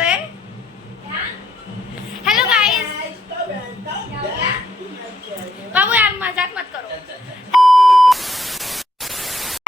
करतोय. Hello guys. बाबू यार मजाक मत करो.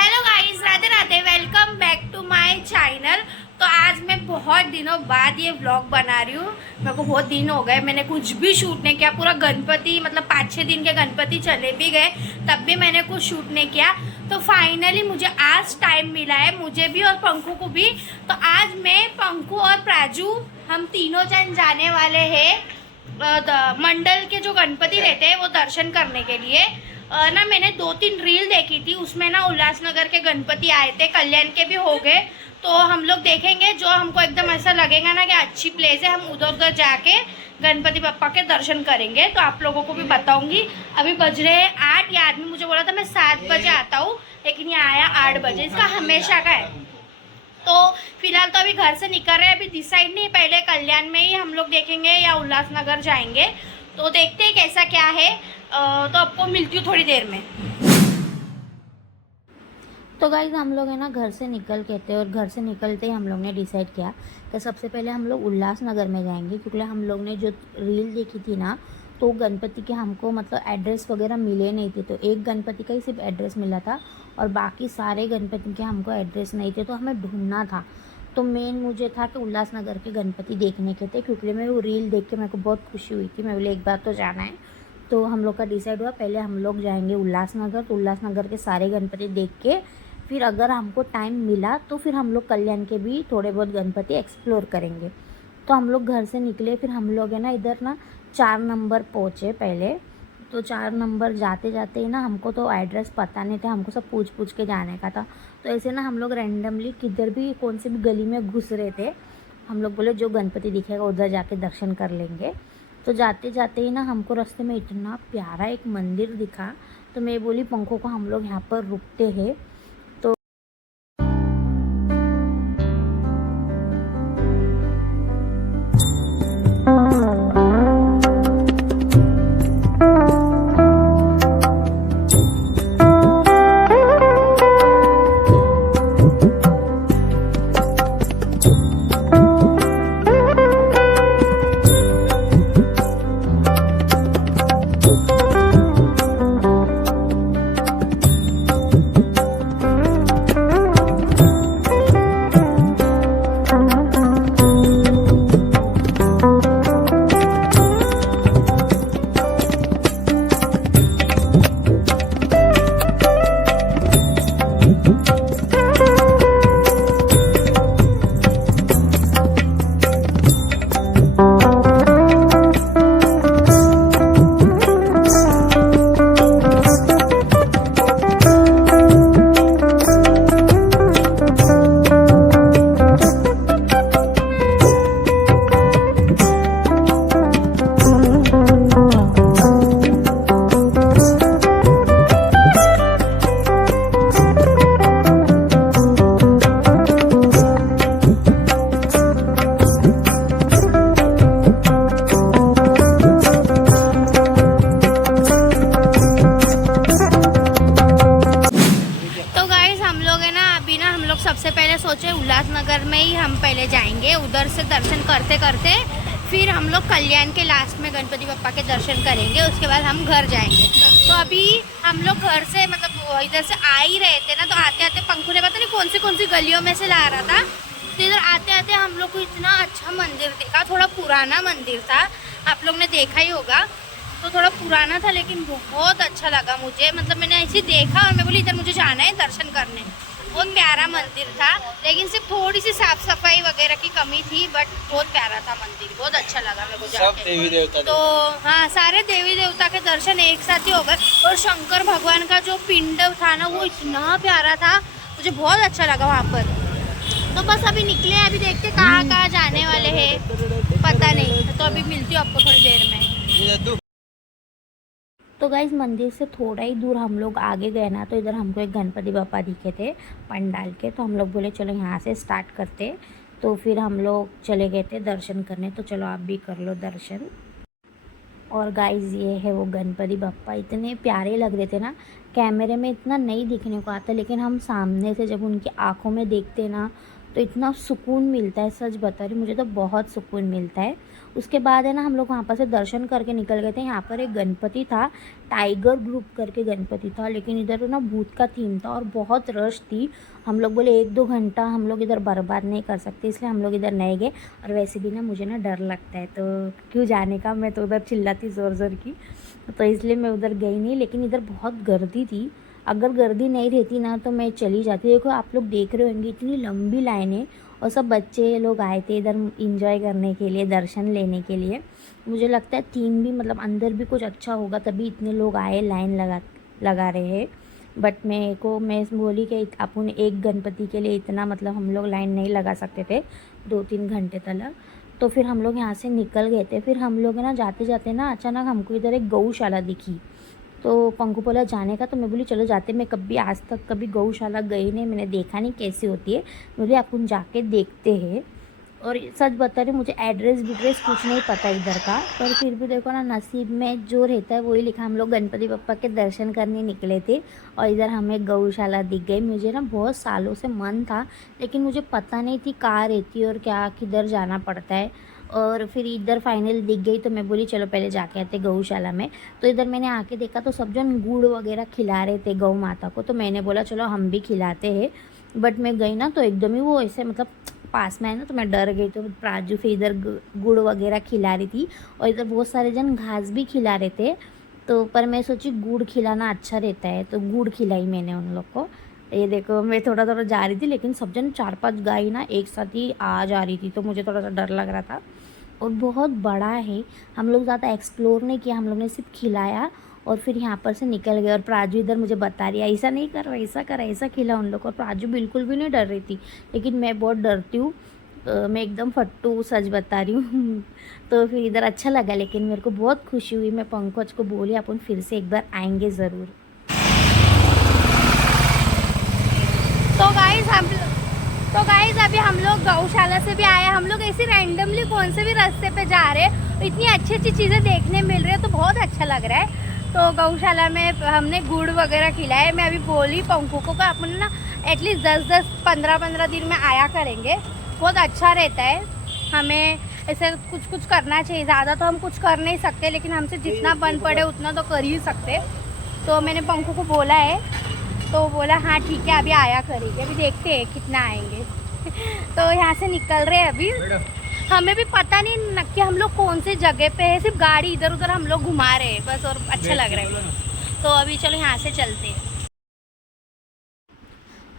Hello guys, Radhe Radhe. Welcome back to my channel. तो आज मैं बहुत दिनों बाद ये व्लॉग बना रही हूँ. मेरे को बहुत दिन हो गए, मैंने कुछ भी शूट नहीं किया. पूरा गणपति मतलब 5-6 दिन के गणपति चले भी गए, तब भी मैंने कुछ शूट नहीं किया. तो फाइनली मुझे आज टाइम मिला है, मुझे भी और पंकु को भी. तो आज मैं, पंकु और प्राजू हम तीनों जन जाने वाले हैं मंडल के जो गणपति रहते हैं वो दर्शन करने के लिए. ना मैंने 2-3 रील देखी थी, उसमें ना उल्लासनगर के गणपति आए थे, कल्याण के भी हो गए. तो हम लोग देखेंगे, जो हमको एकदम ऐसा लगेगा ना कि अच्छी प्लेस है, हम उधर उधर जाके गणपति बप्पा के दर्शन करेंगे. तो आप लोगों को भी बताऊंगी. अभी बज रहे हैं 8. ये आदमी मुझे बोला था मैं 7 बजे आता हूँ, लेकिन ये आया 8 बजे. इसका हमेशा का है. तो फिलहाल तो अभी घर से निकल रहे हैं, अभी डिसाइड नहीं. पहले कल्याण में ही हम लोग देखेंगे या उल्लासनगर जाएंगे. तो देखते हैं कैसा क्या है. तो आपको मिलती हूँ थोड़ी देर में. तो गाइस हम लोग है ना घर से निकल के थे, और घर से निकलते ही हम लोग ने डिसाइड किया कि सबसे पहले हम लोग उल्लासनगर में जाएंगे, क्योंकि हम लोग ने जो रील देखी थी ना, तो गणपति के हमको मतलब एड्रेस वगैरह मिले नहीं थे. तो एक गणपति का ही सिर्फ एड्रेस मिला था और बाकी सारे गणपति के हमको एड्रेस नहीं थे, तो हमें ढूंढना था. तो मेन मुझे था कि उल्लासनगर के गणपति देखने के थे, क्योंकि मैं वो रील देख के मेरे को बहुत खुशी हुई थी. मैं बोले एक बार तो जाना है. तो हम लोग का डिसाइड हुआ पहले हम लोग जाएंगे उल्लासनगर. तो उल्लासनगर के सारे गणपति देख के फिर अगर हमको टाइम मिला तो फिर हम लोग कल्याण के भी थोड़े बहुत गणपति एक्सप्लोर करेंगे. तो हम लोग घर से निकले, फिर हम लोग है ना इधर ना 4 नंबर पहुँचे पहले. तो 4 नंबर जाते जाते ही ना हमको तो एड्रेस पता नहीं था, हमको सब पूछ पूछ के जाने का था. तो ऐसे ना हम लोग रैंडमली किधर भी कौन से भी गली में घुस रहे थे. हम लोग बोले जो गणपति दिखेगा उधर जाके दर्शन कर लेंगे. तो जाते जाते ही ना हमको रास्ते में इतना प्यारा एक मंदिर दिखा. तो मैं बोली पंखों को हम लोग यहाँ पर रुकते हैं. सबसे पहले सोचे उल्लासनगर में ही हम पहले जाएंगे, उधर से दर्शन करते करते फिर हम लोग कल्याण के लास्ट में गणपति बप्पा के दर्शन करेंगे. उसके बाद हम घर जाएंगे. तो अभी हम लोग घर से मतलब इधर से आ ही रहे थे ना, तो आते आते पंखु ने पता नहीं कौन सी गलियों में से ला रहा था. तो इधर आते आते हम लोग को इतना अच्छा मंदिर देखा. थोड़ा पुराना मंदिर था, आप लोग ने देखा ही होगा. तो थोड़ा पुराना था लेकिन बहुत अच्छा लगा मुझे. मतलब मैंने ऐसे देखा और मैं बोली इधर मुझे जाना है दर्शन करने. बहुत प्यारा मंदिर था, लेकिन सिर्फ थोड़ी सी साफ सफाई वगैरह की कमी थी, बट बहुत प्यारा था मंदिर. बहुत अच्छा लगा मेरे को जाके. देवी देवता तो हाँ, सारे देवी देवता के दर्शन एक साथ ही हो गए. और शंकर भगवान का जो पिंड था ना, वो इतना प्यारा था, मुझे बहुत अच्छा लगा वहाँ पर. तो बस अभी निकले, अभी देखते कहाँ कहाँ जाने वाले हैं, पता नहीं. तो अभी मिलती हूँ आपको थोड़ी देर में. तो गाइस मंदिर से थोड़ा ही दूर हम लोग आगे गए ना, तो इधर हमको एक गणपति बप्पा दिखे थे पंडाल के. तो हम लोग बोले चलो यहाँ से स्टार्ट करते. तो फिर हम लोग चले गए थे दर्शन करने. तो चलो आप भी कर लो दर्शन. और गाइस ये है वो गणपति बप्पा. इतने प्यारे लग रहे थे ना, कैमरे में इतना नहीं दिखने को आता, लेकिन हम सामने से जब उनकी आँखों में देखते ना तो इतना सुकून मिलता है, सच बता रही हूँ, मुझे तो बहुत सुकून मिलता है। उसके बाद है ना हम लोग वहाँ पर से दर्शन करके निकल गए थे। यहाँ पर एक गणपति था, टाइगर ग्रुप करके गणपति था, लेकिन इधर ना भूत का थीम था और बहुत रश थी। हम लोग बोले 1-2 घंटा हम लोग इधर बर्बाद नहीं कर सकते, इसलिए हम लोग इधर नहीं गए। और वैसे भी ना मुझे ना डर लगता है, तो क्यों जाने का, मैं तो उधर चिल्लाती ज़ोर ज़ोर की, तो इसलिए मैं उधर गई नहीं। लेकिन इधर बहुत गर्दी थी, अगर गर्दी नहीं रहती ना तो मैं चली जाती। देखो आप लोग देख रहे होंगे इतनी लंबी लाइनें, और सब बच्चे लोग आए थे इधर इंजॉय करने के लिए, दर्शन लेने के लिए। मुझे लगता है थीम भी मतलब अंदर भी कुछ अच्छा होगा, तभी इतने लोग आए, लाइन लगा रहे हैं। बट मैं बोली कि अपन एक गणपति के लिए इतना मतलब हम लोग लाइन नहीं लगा सकते थे 2-3 घंटे तक। तो फिर हम लोग यहाँ से निकल गए थे। फिर हम लोग ना जाते जाते ना अचानक हमको इधर एक गौशाला दिखी, तो पंकु बोला जाने का, तो मैं बोली चलो जाते। मैं कभी आज तक कभी गौशाला गई नहीं, मैंने देखा नहीं कैसी होती है, बोली अपन जाके देखते हैं। और सच बता रही, मुझे एड्रेस विड्रेस कुछ नहीं पता इधर का, पर फिर भी देखो ना नसीब में जो रहता है वही लिखा। हम लोग गणपति बप्पा के दर्शन करने निकले थे और इधर हमें गौशाला दिख गई। मुझे ना बहुत सालों से मन था, लेकिन मुझे पता नहीं थी कहाँ रहती है और क्या किधर जाना पड़ता है। और फिर इधर फाइनल दिख गई, तो मैं बोली चलो पहले जाके आते गौशाला में। तो इधर मैंने आके देखा तो सब जन गुड़ वगैरह खिला रहे थे गौ माता को, तो मैंने बोला चलो हम भी खिलाते हैं। बट मैं गई ना तो एकदम ही वो ऐसे मतलब पास में है ना, तो मैं डर गई। तो प्राजू फिर इधर गुड़ वगैरह खिला रही थी और इधर बहुत सारे जन घास भी खिला रहे थे। तो पर मैं सोची गुड़ खिलाना अच्छा रहता है, तो गुड़ खिलाई मैंने उन लोग को। ये देखो मैं थोड़ा थोड़ा जा रही थी, लेकिन सब जन 4-5 गाय ना एक साथ ही आ जा रही थी, तो मुझे थोड़ा सा डर लग रहा था। और बहुत बड़ा है, हम लोग ज़्यादा एक्सप्लोर नहीं किया, हम लोग ने सिर्फ खिलाया और फिर यहाँ पर से निकल गए। और प्राजू इधर मुझे बता रही है ऐसा नहीं कर, वैसा कर, ऐसा खिला उन लोग को। और प्राजू बिल्कुल भी नहीं डर रही थी, लेकिन मैं बहुत डरती हूँ। मैं एकदम फट्टू, सच बता रही हूँ। तो फिर इधर अच्छा लगा, लेकिन मेरे को बहुत खुशी हुई। मैं पंकज को बोली अपन फिर से एक बार आएंगे ज़रूर। तो गाइस अभी हम लोग गौशाला से भी आए। हम लोग ऐसे रैंडमली कौन से भी रास्ते पे जा रहे हैं, इतनी अच्छी अच्छी चीज़ें देखने मिल रही है, तो बहुत अच्छा लग रहा है। तो गौशाला में हमने गुड़ वगैरह खिलाए। मैं अभी बोली पंकु को कि अपन ना एटलीस्ट 10-10, 15-15 दिन में आया करेंगे, बहुत अच्छा रहता है। हमें ऐसे कुछ कुछ करना चाहिए, ज़्यादा तो हम कुछ कर नहीं सकते, लेकिन हमसे जितना बन पड़े उतना तो कर ही सकते। तो मैंने पंकु को बोला है, तो बोला हाँ ठीक है अभी आया करेंगे, अभी देखते हैं कितना आएंगे। तो यहाँ से निकल रहे हैं अभी। हमें भी पता नहीं कि हम लोग कौन से जगह पे है, सिर्फ गाड़ी इधर उधर हम लोग घुमा रहे हैं बस, और अच्छा लग रहा है। तो अभी चलो यहाँ से चलते हैं।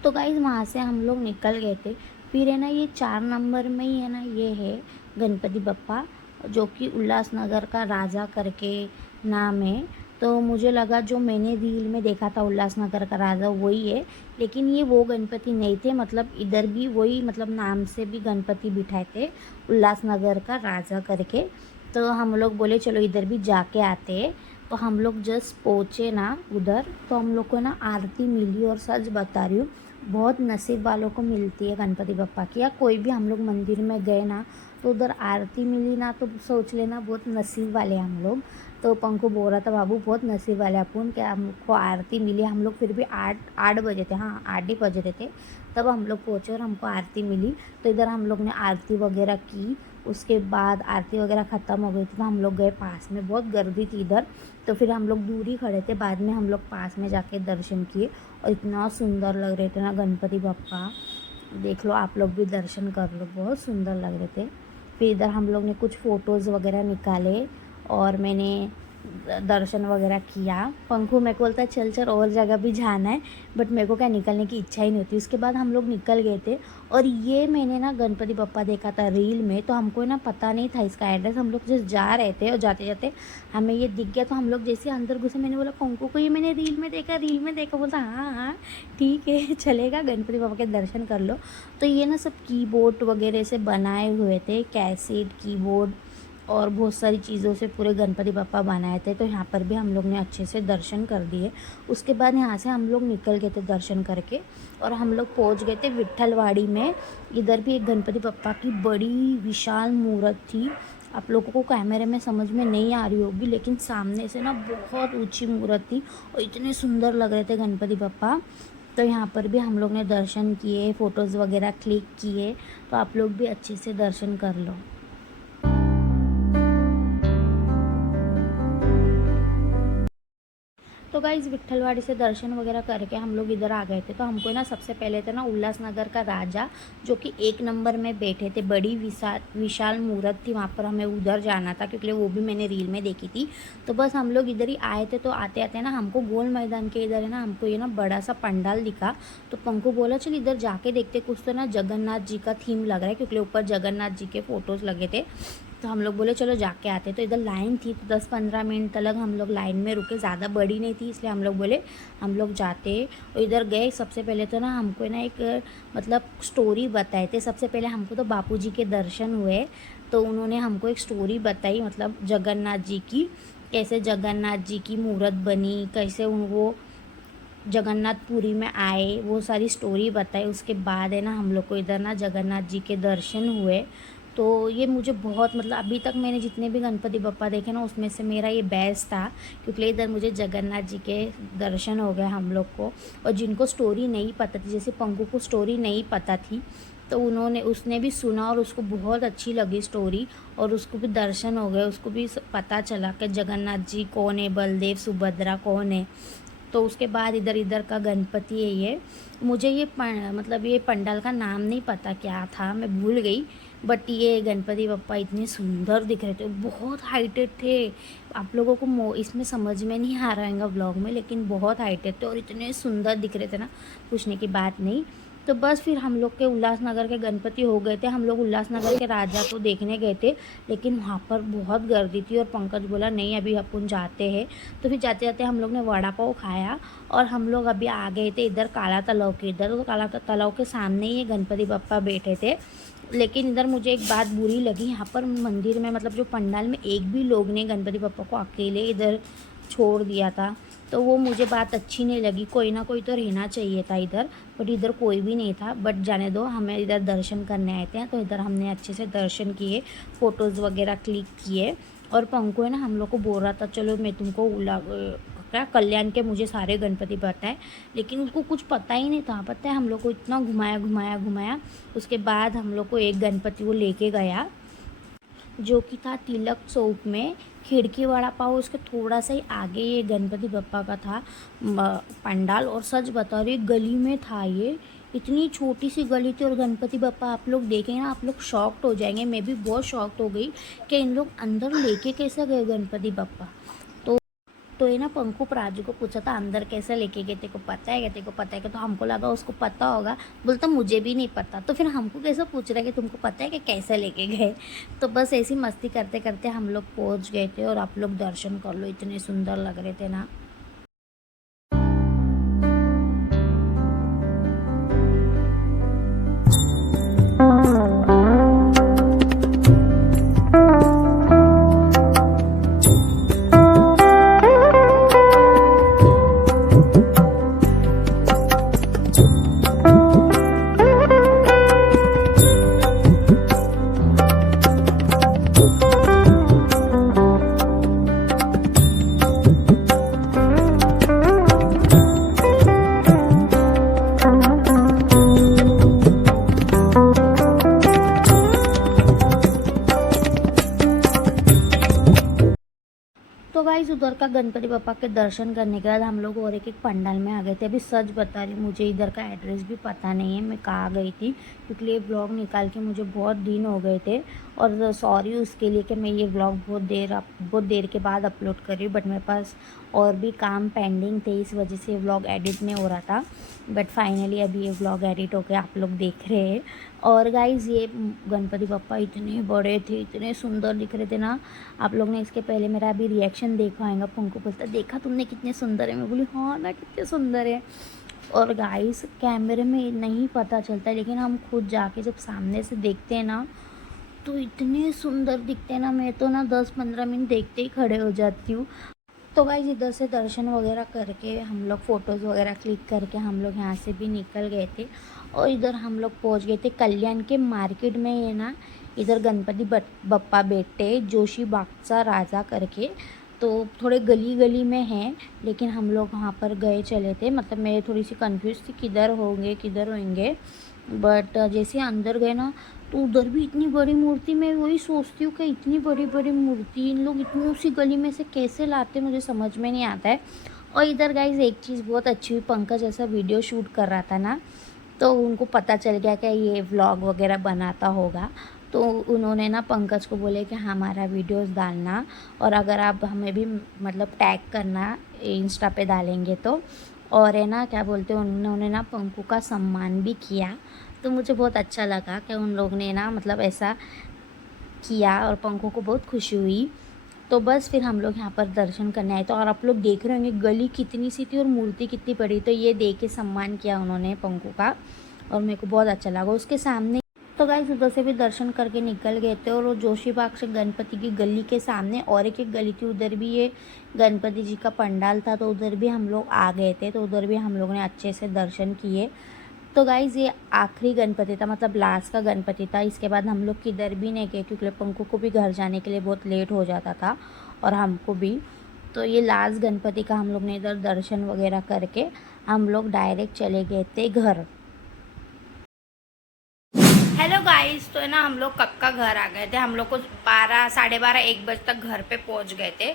तो गाइज वहाँ से हम लोग निकल गए थे। फिर है ना ये 4 नंबर में ही है ना, ये है गणपति बप्पा, जो कि उल्लासनगर का राजा करके नाम है। तो मुझे लगा जो मैंने रील में देखा था उल्लासनगर का राजा वही है, लेकिन ये वो गणपति नहीं थे। मतलब इधर भी वही मतलब नाम से भी गणपति बिठाए थे, उल्लासनगर का राजा करके। तो हम लोग बोले चलो इधर भी जाके आते हैं। तो हम लोग जस्ट पहुँचे ना उधर, तो हम लोग को ना आरती मिली। और सच बता रही हूँ, बहुत नसीब वालों को मिलती है गणपति बप्पा की, या कोई भी हम लोग मंदिर में गए ना तो उधर आरती मिली ना, तो सोच लेना बहुत नसीब वाले हम लोग। तो पंकु बोल रहा था बाबू बहुत नसीब वाले अपन, क्या हमको आरती मिली। हम लोग फिर भी 8 बजे थे, हाँ 8 ही बजे थे तब हम लोग पहुँचे और हमको आरती मिली। तो इधर हम लोग ने आरती वगैरह की। उसके बाद आरती वगैरह ख़त्म हो गई थी, तो हम लोग गए पास में, बहुत गर्दी थी इधर, तो फिर हम लोग दूर ही खड़े थे। बाद में हम लोग पास में जाके दर्शन किए और इतना सुंदर लग रहे थे ना गणपति बप्पा। देख लो आप लोग भी दर्शन कर लो, बहुत सुंदर लग रहे थे। फिर इधर हम लोग ने कुछ फ़ोटोज़ वगैरह निकाले और मैंने दर्शन वगैरह किया। पंखू मेरे को बोलता है चल चल और जगह भी जाना है, बट मेरे को क्या निकलने की इच्छा ही नहीं होती। उसके बाद हम लोग निकल गए थे और ये मैंने ना गणपति बप्पा देखा था रील में, तो हमको ना पता नहीं था इसका एड्रेस। हम लोग जैसे जा रहे थे और जाते जाते हमें ये दिख गया, तो हम लोग जैसे अंदर घुसे मैंने बोला पंखू को ये मैंने रील में देखा। बोलता हाँ हाँ ठीक है चलेगा, गणपति बप्पा के दर्शन कर लो। तो ये ना सब कीबोर्ड वगैरह से बनाए हुए थे, कैसेट कीबोर्ड और बहुत सारी चीज़ों से पूरे गणपति बप्पा बनाए थे। तो यहाँ पर भी हम लोग ने अच्छे से दर्शन कर दिए। उसके बाद यहाँ से हम लोग निकल गए थे दर्शन करके और हम लोग पहुँच गए थे विट्ठलवाड़ी में। इधर भी एक गणपति बप्पा की बड़ी विशाल मूर्त थी। आप लोगों को कैमरे में समझ में नहीं आ रही होगी, लेकिन सामने से ना बहुत ऊंची मूर्त थी और इतने सुंदर लग रहे थे गणपति बप्पा। तो यहाँ पर भी हम लोग ने दर्शन किए, फ़ोटोज़ वगैरह क्लिक किए। तो आप लोग भी अच्छे से दर्शन कर लो। तो गाइज़ विट्ठलवाड़ी से दर्शन वगैरह करके हम लोग इधर आ गए थे। तो हमको ना सबसे पहले तो ना उल्लासनगर का राजा, जो कि 1 नंबर में बैठे थे, बड़ी विशाल मूर्त थी, वहाँ पर हमें उधर जाना था, क्योंकि वो भी मैंने रील में देखी थी। तो बस हम लोग इधर ही आए थे। तो आते आते ना हमको गोल मैदान के इधर है ना, हमको ये ना बड़ा सा पंडाल दिखा। तो पंकु बोला चल इधर जाके देखते, कुछ तो ना जगन्नाथ जी का थीम लग रहा है, क्योंकि ऊपर जगन्नाथ जी के फ़ोटोज़ लगे थे। तो हम लोग बोले चलो जाके आते। तो इधर लाइन थी, तो 10-15 मिनट तक हम लोग लाइन में रुके, ज़्यादा बड़ी नहीं थी, इसलिए हम लोग बोले हम लोग जाते। और इधर गए। सबसे पहले तो ना हमको ना एक मतलब स्टोरी बताए थे। सबसे पहले हमको तो बापूजी के दर्शन हुए। तो उन्होंने हमको एक स्टोरी बताई, मतलब जगन्नाथ जी की, कैसे जगन्नाथ जी की मूर्त बनी, कैसे वो जगन्नाथपुरी में आए, वो सारी स्टोरी बताई। उसके बाद है ना हम लोग को इधर ना जगन्नाथ जी के दर्शन हुए। तो ये मुझे बहुत, मतलब अभी तक मैंने जितने भी गणपति बप्पा देखे ना, उसमें से मेरा ये बेस्ट था, क्योंकि इधर मुझे जगन्नाथ जी के दर्शन हो गए हम लोग को। और जिनको स्टोरी नहीं पता थी, जैसे पंकु को स्टोरी नहीं पता थी, तो उसने भी सुना और उसको बहुत अच्छी लगी स्टोरी, और उसको भी दर्शन हो गए। उसको भी पता चला कि जगन्नाथ जी कौन है, बलदेव सुभद्रा कौन है। तो उसके बाद इधर इधर का गणपति है ये। मुझे ये मतलब ये पंडाल का नाम नहीं पता क्या था, मैं भूल गई। बट ये गणपति बप्पा इतने सुंदर दिख रहे थे, बहुत हाइटेड थे। आप लोगों को इसमें समझ में नहीं आ रहा है ब्लॉग में, लेकिन बहुत हाइटेड थे और इतने सुंदर दिख रहे थे ना, पूछने की बात नहीं। तो बस फिर हम लोग के उल्लासनगर के गणपति हो गए थे। हम लोग उल्लासनगर के राजा को देखने गए थे, लेकिन वहाँ पर बहुत गर्दी थी और पंकज बोला नहीं अभी अपन जाते हैं। तो फिर जाते जाते हम लोग ने वड़ा पाव खाया और हम लोग अभी आ गए थे इधर काला तालाब के इधर। तो काला तालाब के सामने ही ये गणपति बप्पा बैठे थे। लेकिन इधर मुझे एक बात बुरी लगी, यहाँ पर मंदिर में, मतलब जो पंडाल में, एक भी लोग ने गणपति बप्पा को अकेले इधर छोड़ दिया था। तो वो मुझे बात अच्छी नहीं लगी। कोई ना कोई तो रहना चाहिए था इधर, बट इधर कोई भी नहीं था। बट जाने दो, हमें इधर दर्शन करने आए थे, तो इधर हमने अच्छे से दर्शन किए, फ़ोटोज़ वगैरह क्लिक किए। और पंकु है ना हम लोग को बोल रहा था चलो मैं तुमको क्या कल्याण के मुझे सारे गणपति पता है, लेकिन उसको कुछ पता ही नहीं था। पता है हम लोग को इतना घुमाया घुमाया घुमाया। उसके बाद हम लोग को एक गणपति वो लेके गया, जो कि था तिलक चौक में, खिड़की वड़ा पाव। उसके थोड़ा सा ही आगे ये गणपति बप्पा का था पंडाल। और सच बता रही गली में था ये, इतनी छोटी सी गली थी। और गणपति बप्पा आप लोग देखेंगे ना, आप लोग शॉक्ड हो जाएंगे। मैं भी बहुत शॉक्ड हो गई कि इन लोग अंदर लेके कैसे गए गणपति बप्पा। तो ये ना पंकु प्राजू को पूछा था अंदर कैसे लेके गए, तेरे को पता है क्या, तेरे को पता है क्या। तो हमको लगा उसको पता होगा, बोलता मुझे भी नहीं पता। तो फिर हमको कैसे पूछ रहा है कि तुमको पता है कि कैसे लेके गए। तो बस ऐसी मस्ती करते करते हम लोग पहुंच गए थे। और आप लोग दर्शन कर लो, इतने सुंदर लग रहे थे ना। तो गाइस उधर का गणपति बप्पा के दर्शन करने के बाद हम लोग और एक पंडाल में आ गए थे। अभी सच बता रही, मुझे इधर का एड्रेस भी पता नहीं है मैं कहाँ गई थी, क्योंकि ये ब्लॉग निकाल के मुझे बहुत दिन हो गए थे। और सॉरी उसके लिए कि मैं ये ब्लॉग बहुत देर के बाद अपलोड कर रही हूँ। बट मेरे पास और भी काम पेंडिंग थे, इस वजह से व्लॉग एडिट नहीं हो रहा था। बट फाइनली अभी ये व्लॉग एडिट होकर आप लोग देख रहे हैं। और गाइज़ ये गणपति बप्पा इतने बड़े थे, इतने सुंदर दिख रहे थे ना। आप लोग ने इसके पहले मेरा अभी रिएक्शन देखा होगा, पंकु बोलता देखा तुमने कितने सुंदर है। मैं बोली हाँ ना कितने सुंदर है। और गाइस कैमरे में नहीं पता चलता, लेकिन हम खुद जाके जब सामने से देखते हैं ना, तो इतने सुंदर दिखते हैं ना। मैं तो ना 10-15 मिनट देखते ही खड़े हो जाती हूँ। तो गाइस इधर से दर्शन वगैरह करके हम लोग फ़ोटोज़ वगैरह क्लिक करके हम लोग यहाँ से भी निकल गए थे। और इधर हम लोग पहुँच गए थे कल्याण के मार्केट में। ये ना इधर गणपति बप्पा बैठते जोशी बागचा राजा करके। तो थोड़े गली गली में हैं, लेकिन हम लोग वहाँ पर गए चले थे। मतलब मैं थोड़ी सी कंफ्यूज थी किधर होंगे किधर होंगे, बट जैसे अंदर गए ना तो उधर भी इतनी बड़ी मूर्ति। मैं वही सोचती हूँ कि इतनी बड़ी बड़ी मूर्ति इन लोग इतनी उसी गली में से कैसे लाते, मुझे समझ में नहीं आता है। और इधर गाइज एक चीज़ बहुत अच्छी हुई, पंकज ऐसा वीडियो शूट कर रहा था ना, तो उनको पता चल गया कि ये व्लॉग वगैरह बनाता होगा। तो उन्होंने ना पंकज को बोले कि हमारा वीडियोस डालना, और अगर आप हमें भी मतलब टैग करना इंस्टा पे डालेंगे तो। और है ना क्या बोलते हैं, उन्होंने ना पंकु का सम्मान भी किया। तो मुझे बहुत अच्छा लगा कि उन लोग ने ना मतलब ऐसा किया, और पंकु को बहुत खुशी हुई। तो बस फिर हम लोग यहाँ पर दर्शन करने आए। तो और आप लोग देख रहे होंगे गली कितनी सी थी और मूर्ति कितनी बड़ी। तो ये देख के सम्मान किया उन्होंने पंकु का, और मेरे को बहुत अच्छा लगा उसके सामने। तो गाइस उधर से भी दर्शन करके निकल गए थे, और वो जोशी बाग से गणपति की गली के सामने और एक गली थी, उधर भी ये गणपति जी का पंडाल था। तो उधर भी हम लोग आ गए थे, तो उधर भी हम लोग ने अच्छे से दर्शन किए। तो गाइज़ ये आखिरी गणपति था, मतलब लास्ट का गणपति था। इसके बाद हम लोग किधर भी नहीं गए, क्योंकि पंकु को भी घर जाने के लिए बहुत लेट हो जाता था और हमको भी। तो ये लास्ट गणपति का हम लोग ने इधर दर्शन वगैरह करके हम लोग डायरेक्ट चले गए थे घर। हेलो गाइस, तो है ना हम लोग कब का घर आ गए थे। हम लोग को 12 साढ़े 12 1 बजे तक घर पे पहुंच गए थे।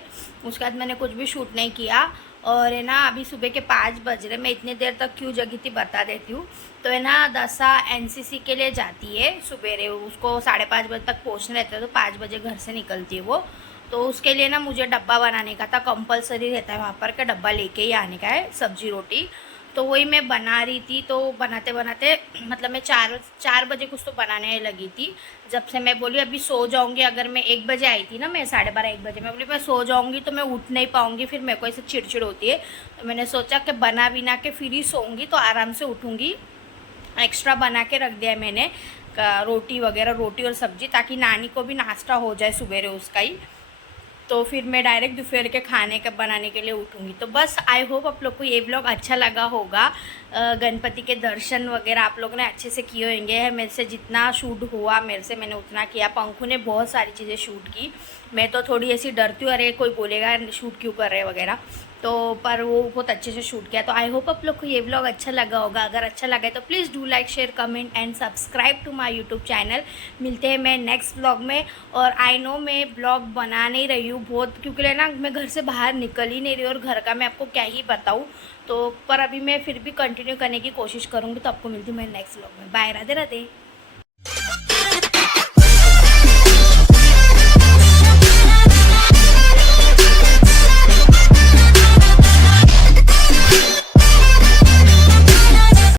उसके बाद मैंने कुछ भी शूट नहीं किया, और है ना अभी सुबह के 5 बज रहे। मैं इतनी देर तक क्यों जगी थी बता देती हूँ। तो है ना दशा एनसीसी के लिए जाती है सुबेरे, उसको 5:30 बजे तक पहुँचना रहता है, तो 5 बजे घर से निकलती है वो। तो उसके लिए ना मुझे डब्बा बनाने का था, कंपलसरी रहता है वहाँ पर का डब्बा लेके ही आने का है, सब्जी रोटी। तो वही मैं बना रही थी। तो बनाते बनाते मतलब मैं 4 बजे कुछ तो बनाने लगी थी। जब से मैं बोली अभी सो जाऊंगी, अगर मैं 1 बजे आई थी ना, मैं 12:30 1 बजे मैं बोली मैं सो जाऊंगी तो मैं उठ नहीं पाऊंगी, फिर मेरे को ऐसे चिड़चिड़ होती है। तो मैंने सोचा कि बना बिना के फिर ही सोऊंगी तो आराम से उठूँगी। एक्स्ट्रा बना के रख दिया है मैंने रोटी वगैरह, रोटी और सब्जी, ताकि नानी को भी नाश्ता हो जाए सुबेरे उसका ही। तो फिर मैं डायरेक्ट दोपहर के खाने का बनाने के लिए उठूँगी। तो बस आई होप आप लोग को ये ब्लॉग अच्छा लगा होगा। गणपति के दर्शन वगैरह आप लोग ने अच्छे से किए होंगे। मेरे से जितना शूट हुआ मेरे से मैंने उतना किया। पंखू ने बहुत सारी चीज़ें शूट की। मैं तो थोड़ी ऐसी डरती हूँ, अरे कोई बोलेगा शूट क्यों कर रहे वगैरह, तो पर वो बहुत अच्छे से शूट किया। तो आई होप आप लोग को ये ब्लॉग अच्छा लगा होगा। अगर अच्छा लगा है तो please do like share comment and subscribe to my YouTube channel. मिलते हैं मैं नेक्स्ट ब्लॉग में। और आई नो मैं ब्लॉग बना नहीं रही हूँ बहुत, क्योंकि ना मैं घर से बाहर निकल ही नहीं रही, और घर का मैं आपको क्या ही बताऊँ। तो पर अभी मैं फिर भी कंटिन्यू करने की कोशिश करूँगी। तो आपको मिलती हूँ मैं नेक्स्ट ब्लॉग में। बाय, राधे राधे।